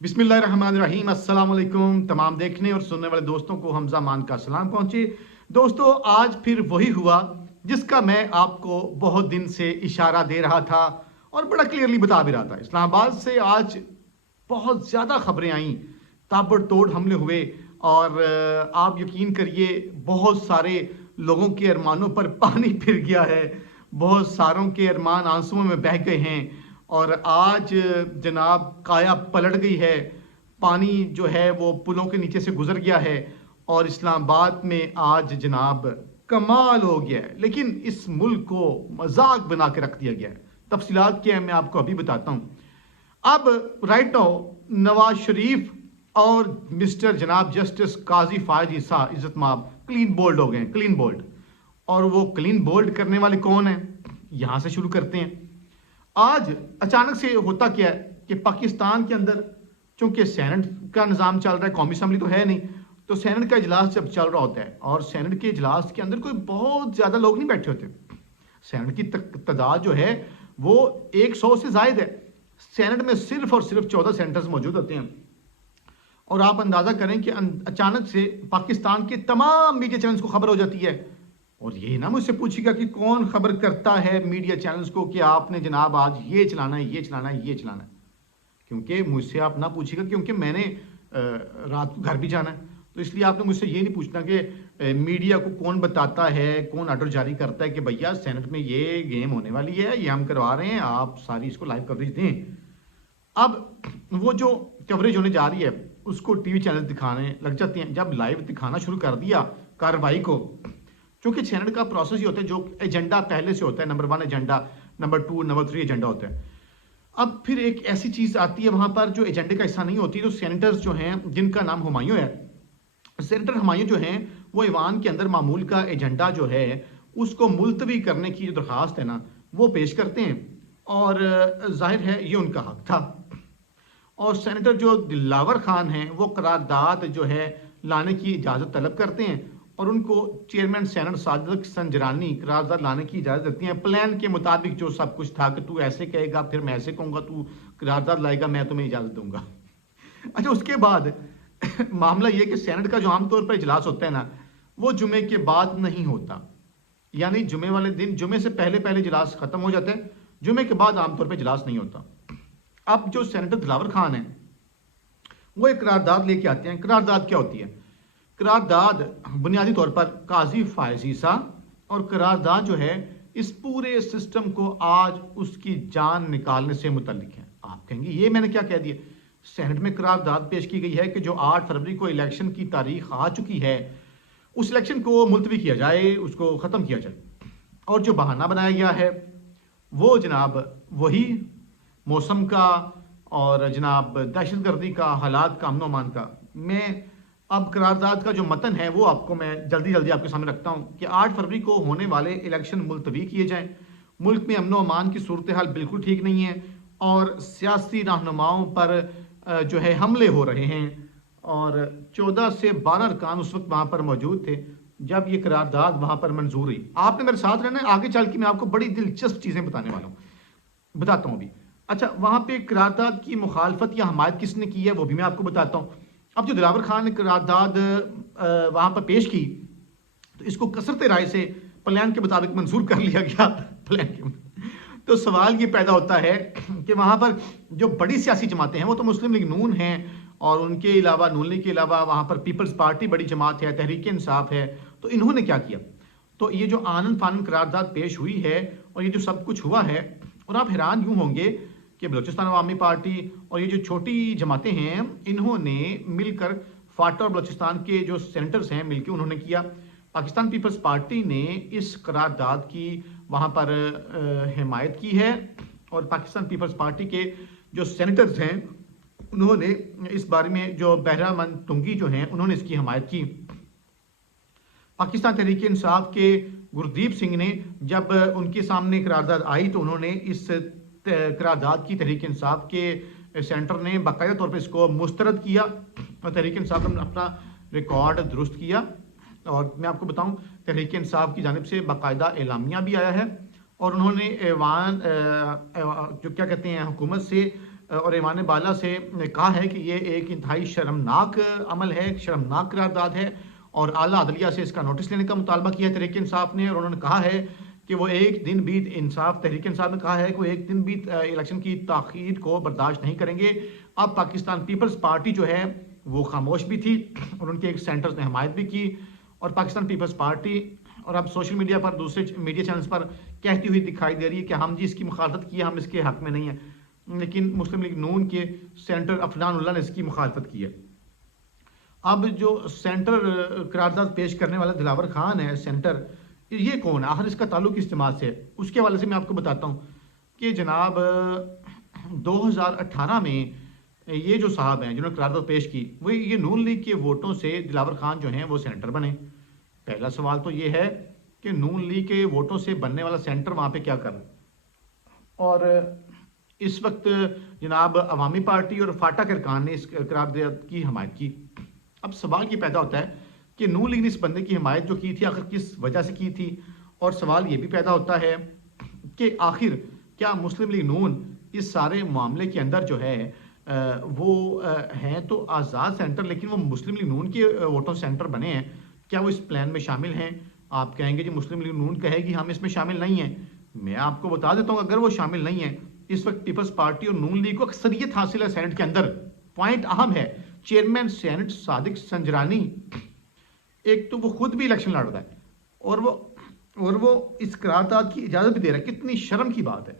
बिस्मिल्लाहिर्रहमानिर्रहीम। अस्सलाम वालेकुम तमाम देखने और सुनने वाले दोस्तों को हमजा मान का सलाम पहुंचे। दोस्तों, आज फिर वही हुआ जिसका मैं आपको बहुत दिन से इशारा दे रहा था और बड़ा क्लियरली बता भी रहा था। इस्लामाबाद से आज बहुत ज़्यादा खबरें आईं, ताबड़तोड़ हमले हुए और आप यकीन करिए बहुत सारे लोगों के अरमानों पर पानी फिर गया है, बहुत सारों के अरमान आंसुओं में बह गए हैं और आज जनाब काया पलट गई है। पानी जो है वो पुलों के नीचे से गुजर गया है और इस्लामाबाद में आज जनाब कमाल हो गया है। लेकिन इस मुल्क को मजाक बना के रख दिया गया है। तफसीलात क्या है मैं आपको अभी बताता हूँ। अब राइट नाउ नवाज शरीफ और मिस्टर जनाब जस्टिस काजी फायज ईसा इज्जत माब क्लीन बोल्ड हो गए, क्लीन बोल्ड। और वो क्लीन बोल्ड करने वाले कौन है, यहां से शुरू करते हैं। आज अचानक से होता क्या है कि पाकिस्तान के अंदर चूंकि सेनेट का निज़ाम चल रहा है, कौमी असम्बली तो है नहीं, तो सेनेट का इजलास जब चल रहा होता है और सेनेट के इजलास के अंदर कोई बहुत ज़्यादा लोग नहीं बैठे होते। सेनेट की तादाद जो है वो 100 से जायद है। सेनेट में सिर्फ और सिर्फ 14 सेनेटर्स मौजूद होते हैं और आप अंदाज़ा करें कि अचानक से पाकिस्तान के तमाम मीडिया चैनल्स को खबर हो जाती है। और ये ना मुझसे पूछेगा कि कौन खबर करता है मीडिया चैनल्स को कि आपने जनाब आज ये चलाना है, ये चलाना है, ये चलाना है। क्योंकि मुझसे आप ना पूछिएगा, क्योंकि मैंने रात को घर भी जाना है, तो इसलिए आपने मुझसे ये नहीं पूछना कि मीडिया को कौन बताता है, कौन ऑर्डर जारी करता है कि भैया सेनेट में ये गेम होने वाली है, ये हम करवा रहे हैं, आप सारी इसको लाइव कवरेज दें। अब वो जो कवरेज होने जा रही है उसको टीवी चैनल दिखाने लग जाते हैं। जब लाइव दिखाना शुरू कर दिया कार्रवाई को, क्योंकि सेनेट का प्रोसेस ही होता है, जो एजेंडा पहले से होता है, number 1 agenda, number 2, number 3 agenda होता है। अब फिर एक ऐसी चीज आती है वहां पर जो एजेंडे का हिस्सा नहीं होती, तो सेनेटर्स जो हैं जिनका नाम हुमायूं है, सेनेटर हुमायूं जो हैं वो ईवान के अंदर मामूल का एजेंडा जो है उसको मुलतवी करने की जो दरखास्त है ना वो पेश करते हैं और जाहिर है ये उनका हक था। और सेनेटर जो दिलावर खान हैं वो करारदाद जो है लाने की इजाज़त तलब करते हैं और उनको चेयरमैन सेनेट सादिक संजरानी करारदाद लाने की इजाज़त देती हैं। प्लान के मुताबिक जो सब कुछ था कि तू ऐसे कहेगा, फिर मैं ऐसे कहूँगा, तू करारदाद लाएगा, मैं तुम्हें इजाज़त दूंगा। अच्छा, उसके बाद मामला ये कि सेनेट का जो आमतौर पर इजलास होता है ना वो जुमे के बाद नहीं होता, यानी जुमे वाले दिन, जुमे से पहले पहले इजलास खत्म हो जाता है, जुमे के बाद आमतौर पर इजलास नहीं होता। अब जो सेनेटर दिलावर खान है वो एक करारदाद लेके आते हैं। करारदाद क्या होती है? करारदाद बुनियादी तौर पर काजी फायज ईसा और करारदाद जो है इस पूरे सिस्टम को आज उसकी जान निकालने से मुतल्लिक है। आप कहेंगे ये मैंने क्या कह दिया? सेनेट में करारदाद पेश की गई है कि जो 8 फरवरी को इलेक्शन की तारीख आ चुकी है उस इलेक्शन को मुलतवी किया जाए, उसको ख़त्म किया जाए। और जो बहाना बनाया गया है वो जनाब वही मौसम का और जनाब दहशतगर्दी का, हालात का, अमन अमान का। मैं अब करारदाद का जो मतन है वो आपको मैं जल्दी जल्दी आपके सामने रखता हूँ कि 8 फरवरी को होने वाले इलेक्शन मुलतवी किए जाएं। मुल्क में अमन अमान की सूरत हाल बिल्कुल ठीक नहीं है और सियासी रहनुमाओं पर जो है हमले हो रहे हैं और 14 से 12 अरकान उस वक्त वहाँ पर मौजूद थे जब ये करारदाद वहाँ पर मंजूर हुई। आपने मेरे साथ रहना है, आगे चल के मैं आपको बड़ी दिलचस्प चीज़ें बताने वाला हूँ, बताता हूँ अभी। अच्छा, वहाँ पे करारदाद की मुखालफत या हमायत किसने की है वो भी मैं आपको बताता हूँ। अब जो दिलावर खान ने करारदाद वहाँ पर पेश की तो इसको कसरत राय से प्लान के मुताबिक मंजूर कर लिया गया। प्लान के तो सवाल ये पैदा होता है कि वहाँ पर जो बड़ी सियासी जमातें हैं वो तो मुस्लिम लीग नून हैं और उनके अलावा नून लीग के अलावा वहाँ पर पीपल्स पार्टी बड़ी जमात है, तहरीक इंसाफ है। तो इन्होंने क्या किया? तो ये जो आनन फानन करारदाद पेश हुई है और ये जो सब कुछ हुआ है, और आप हैरान यूँ होंगे कि बलूचिस्तान अवामी पार्टी और ये जो छोटी जमातें हैं इन्होंने मिलकर फाटा और बलूचिस्तान के जो सेनेटर्स हैं मिलकर उन्होंने किया। पाकिस्तान पीपल्स पार्टी ने इस करारदाद की वहाँ पर हिमायत की है और पाकिस्तान पीपल्स पार्टी के जो सेनेटर्स हैं उन्होंने इस बारे में, जो बहरामन तुंगी जो हैं उन्होंने इसकी हिमायत की। पाकिस्तान तहरीक इंसाफ के गुरदीप सिंह ने जब उनके सामने करारदाद आई तो उन्होंने इस करारदाद की तहरीक इंसाफ के सेंटर ने बाकायदा तौर पर इसको मुस्तरद किया और तहरीक इंसाफ ने अपना रिकॉर्ड दुरुस्त किया। और मैं आपको बताऊं तहरीक इंसाफ की जानिब से बाकायदा एलामिया भी आया है और उन्होंने ऐवान जो क्या कहते हैं हुकूमत से اور ایوان بالا سے کہا ہے کہ یہ ایک انتہائی شرمناک عمل ہے، شرمناک قرارداد ہے، اور اعلیٰ عدلیہ سے اس کا نوٹس لینے کا مطالبہ کیا ہے تحریک انصاف نے، اور انہوں نے کہا ہے کہ وہ ایک دن بھی تحریک انصاف نے کہا ہے کہ وہ ایک دن بھی الیکشن کی تاخیر کو برداشت نہیں کریں گے۔ اب پاکستان پیپلز پارٹی جو ہے وہ خاموش بھی تھی اور ان کے ایک سینٹرز نے حمایت بھی کی، اور پاکستان پیپلز پارٹی اور اب سوشل میڈیا پر دوسرے میڈیا چینلز پر کہتی ہوئی دکھائی دے رہی ہے کہ ہم جی اس کی مخالفت کی ہے، ہم اس کے حق میں نہیں ہیں، لیکن مسلم لیگ نون کے سینٹر افنان اللہ نے اس کی مخالفت کی ہے۔ اب جو سینٹر قرارداد پیش کرنے والا دلاور خان ہے سینٹر، یہ کون ہے آخر، اس کا تعلق کس جماعت سے ہے؟ اس کے حوالے سے میں آپ کو بتاتا ہوں کہ جناب 2018 میں یہ جو صاحب ہیں جنہوں نے قرارداد پیش کی، وہ یہ نون لیگ کے ووٹوں سے دلاور خان جو ہیں وہ سینٹر بنے۔ پہلا سوال تو یہ ہے کہ نون لیگ کے ووٹوں سے بننے والا سینٹر وہاں پہ کیا کر رہا ہے، اور اس وقت جناب عوامی پارٹی اور فاٹا کے ارکان نے اس قرارداد کی حمایت کی۔ اب سوال یہ پیدا ہوتا ہے کہ نون لیگ نے اس بندے کی حمایت جو کی تھی آخر کس وجہ سے کی تھی، اور سوال یہ بھی پیدا ہوتا ہے کہ آخر کیا مسلم لیگ نون اس سارے معاملے کے اندر جو ہے وہ ہیں تو آزاد سینٹر، لیکن وہ مسلم لیگ نون کے ووٹوں سینٹر بنے ہیں، کیا وہ اس پلان میں شامل ہیں؟ آپ کہیں گے جی مسلم لیگ نون کہے گی ہم اس میں شامل نہیں ہیں۔ میں آپ کو بتا دیتا ہوں اگر وہ شامل نہیں ہیں، اس وقت پیپلز پارٹی اور نون لیگ کو اکثریت حاصل ہے سینٹ کے اندر۔ پوائنٹ اہم ہے، چیئرمین سینٹ صادق سنجرانی، ایک تو وہ خود بھی الیکشن لڑ رہا ہے اور وہ اس قرارداد کی اجازت بھی دے رہا ہے، کتنی شرم کی بات ہے۔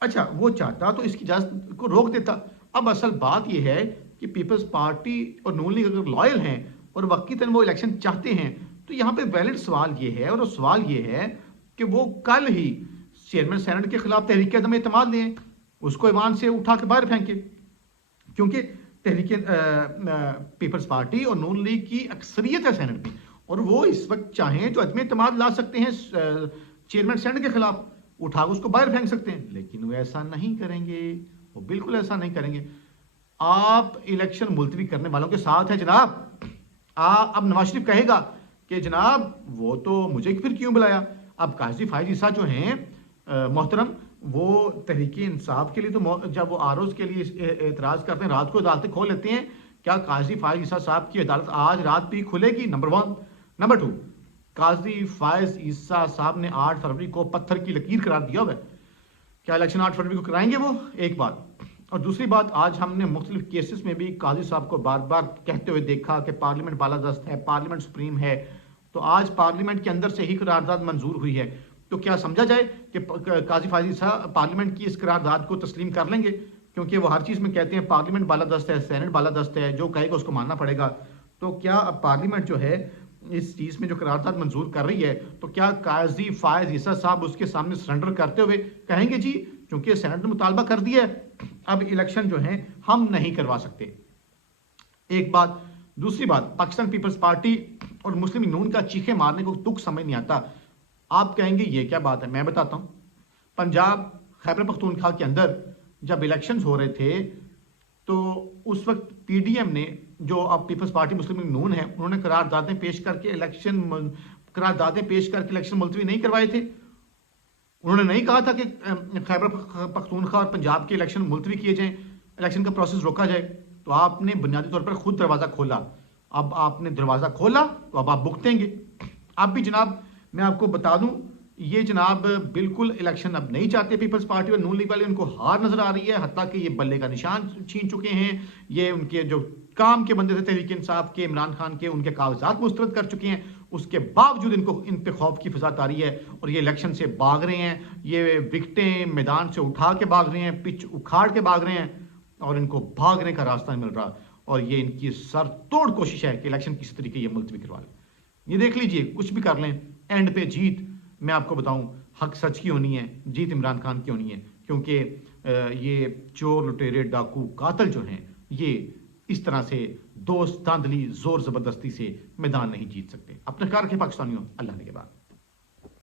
اچھا وہ چاہتا تو اس کی اجازت کو روک دیتا۔ اب اصل بات یہ ہے کہ پیپلز پارٹی اور نون لیگ اگر لائل ہیں اور وقتاً وہ الیکشن چاہتے ہیں تو یہاں پہ ویلڈ سوال یہ ہے، اور سوال یہ ہے کہ وہ کل ہی چیئرمین سینٹ کے خلاف تحریک عدم اعتماد لیں، اس کو ایوان سے اٹھا کے باہر پھینکے، کیونکہ تحریک پیپلز پارٹی اور نون لیگ کی اکثریت ہے سینٹ میں، اور وہ اس وقت چاہیں تو عدم اعتماد لا سکتے ہیں چیئرمین سینٹ کے خلاف، اٹھا کے اس کو باہر پھینک سکتے ہیں، لیکن وہ ایسا نہیں کریں گے، وہ بالکل ایسا نہیں کریں گے۔ آپ الیکشن ملتوی کرنے والوں کے ساتھ ہیں جناب۔ اب نواز شریف کہے گا کہ جناب وہ تو مجھے پھر کیوں بلایا؟ اب قاضی فائز عیسیٰ جو ہیں محترم، وہ تحریک انصاف کے لیے تو جب وہ آروز کے لیے اعتراض کرتے ہیں رات کو عدالتیں کھول لیتے ہیں، کیا قاضی فائز عیسیٰ صاحب کی عدالت آج رات بھی کھلے گی؟ نمبر 1۔ نمبر 2، قاضی فائز عیسیٰ صاحب نے 8 فروری کو پتھر کی لکیر قرار دیا ہوا ہے، کیا الیکشن 8 فروری کو کرائیں گے وہ؟ ایک بات۔ اور دوسری بات، آج ہم نے مختلف کیسز میں بھی قاضی صاحب کو بار بار کہتے ہوئے دیکھا کہ پارلیمنٹ بالادست ہے، پارلیمنٹ سپریم ہے، تو آج پارلیمنٹ کے اندر سے ہی قرارداد منظور ہوئی ہے، تو کیا سمجھا جائے کہ قاضی فائز عیسیٰ پارلیمنٹ کی اس قرارداد کو تسلیم کر لیں گے؟ کیونکہ وہ ہر چیز میں کہتے ہیں پارلیمنٹ بالادست ہے، سینٹ بالادست ہے، جو کہے گا اس کو ماننا پڑے گا۔ تو کیا اب پارلیمنٹ جو ہے اس چیز میں جو قرارداد منظور کر رہی ہے، تو کیا قاضی فائز عیسیٰ صاحب اس کے سامنے سرنڈر کرتے ہوئے کہیں گے جی چونکہ سینٹ نے مطالبہ کر دیا ہے اب الیکشن جو ہیں ہم نہیں کروا سکتے؟ ایک بات۔ دوسری بات، پاکستان پیپلز پارٹی اور مسلم لیگ نون کا چیخے مارنے کو تک سمجھ نہیں آتا۔ آپ کہیں گے یہ کیا بات ہے؟ میں بتاتا ہوں۔ پنجاب خیبر پختونخوا کے اندر جب الیکشنز ہو رہے تھے تو اس وقت پی ڈی ایم نے، جو اب پیپلز پارٹی مسلم لیگ نون ہے، انہوں نے قراردادیں پیش کر کے الیکشن ملتوی نہیں کروائے تھے۔ انہوں نے نہیں کہا تھا کہ خیبر پختونخوا اور پنجاب کے الیکشن ملتوی کیے جائیں، الیکشن کا پروسیس روکا جائے، تو آپ نے بنیادی طور پر خود دروازہ کھولا۔ اب آپ نے دروازہ کھولا تو اب آپ بھگتیں گے۔ اب بھی جناب میں آپ کو بتا دوں، یہ جناب بالکل الیکشن اب نہیں چاہتے پیپلز پارٹی اور نون لیگ والے، ان کو ہار نظر آ رہی ہے، حتیٰ کہ یہ بلے کا نشان چھین چکے ہیں، یہ ان کے جو کام کے بندے تھے تحریک انصاف کے، عمران خان کے، ان کے کاغذات مسترد کر چکے ہیں، اس کے باوجود ان پہ خوف کی فضا طاری ہے، اور یہ الیکشن سے بھاگ رہے ہیں، یہ وکٹیں میدان سے اٹھا کے بھاگ رہے ہیں، پچ اکھاڑ کے بھاگ رہے ہیں، اور ان کو بھاگنے کا راستہ نہیں مل رہا، اور یہ ان کی سر توڑ کوشش ہے کہ الیکشن کسی طریقے یہ ملتوی کروا لیں۔ یہ دیکھ لیجئے، کچھ بھی کر لیں، اینڈ پہ جیت میں آپ کو بتاؤں حق سچ کی ہونی ہے، جیت عمران خان کی ہونی ہے، کیونکہ یہ چور لٹیرے ڈاکو قاتل جو ہیں یہ اس طرح سے دوست داندلی زور زبردستی سے میدان نہیں جیت سکتے۔ اپنے خیال رکھیں پاکستانیوں، اللہ نے کے بعد۔